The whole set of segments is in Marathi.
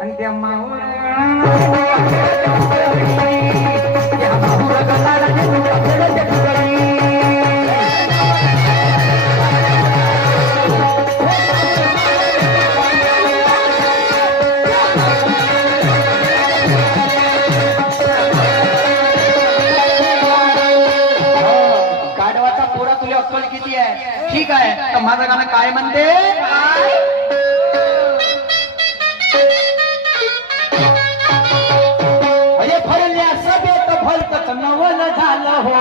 आणि त्या माहुर गाढवाचा पोरा तुला अक्कल किती आहे? ठीक आहे, तर माझं गाणं काय म्हणते? अरे फरल्या सभेत भलतच नवल झालं हो.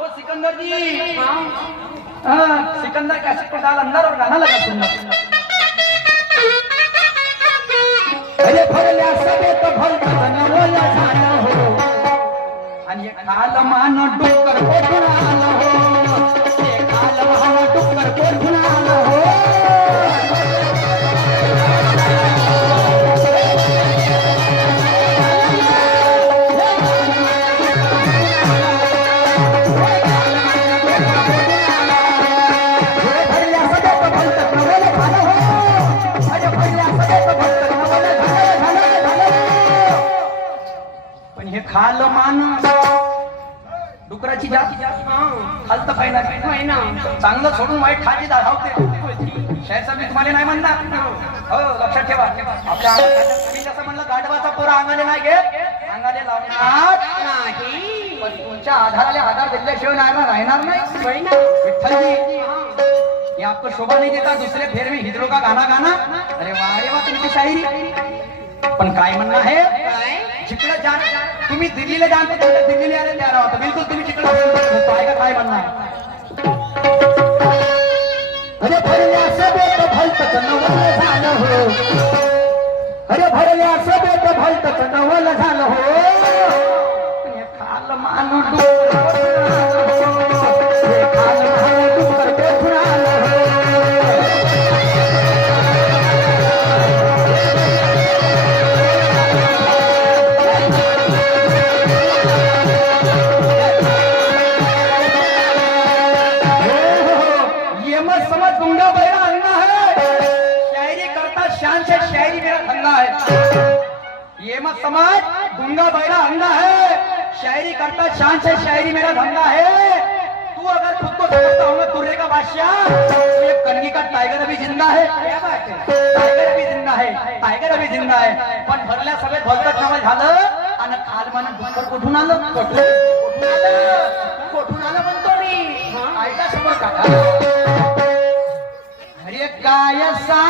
ओ सिकंदरजी, सिकंदर कैसे को डाल अंदर और गाना लगा सुनना. अरे फरल्या सभेत भलतच नवल झालं हो. आणि काल मान डोकर कोठून आलं हो. काल मान डोकर कोठून आलं हो. पण हे खाल मान डुकराची जात खालत पाहिजे चांगलं सोडून वाईट खाली धावते. शायचा मी तुम्हाला नाही म्हणणार. हो लक्षात ठेवा. आपल्या मी जसं म्हणलं गाढवाचा पोरा अंगाले नाही घेत, अंगाले लावणार नाही. पण तुमच्या आधाराला आधार दिल्याशिवाय राहणार नाही. विठ्ठलजी, ये आपको शोभा नहीं देता दूसरे फेर में हिजरो का गाना गाना. अरे वा तुमची शायरी. पण काय म्हणणं आहे? जिकडे जाण तुम्ही दिल्लीला जाणते तिकडे दिल्लीला यायला तयार आहोत. बिलकुल तुम्ही जिकडे आहे का काय म्हणणार? अरे भरल्या सभेत भलतच नवल झालं हो. अरे भरल्या सभेत भलतच नवल झालं हो. खाल मान डुकर खाल मान डुकर कोठून आलं हो. गुंगा बैरा अंगा है. शायरी करता शान से शायरी मेरा धंधा है. ये मत समझ, गुंगा बैरा अंगा है. शायरी करता शान से शायरी मेरा धंधा है. तू अगर खुद को समझता होगा तुर्रे का बादशाह, तो ये कन्नी का टाइगर अभी जिंदा है. टाइगर अभी जिंदा है. टाइगर अभी जिंदा है. पण भरल्या सगळ्यात भलतच नाव झालं. आणि खालमान डुक्कर कुठून आलं? कुठून आलं म्हणतो मी. ऐका समोर काका. अरे काय सा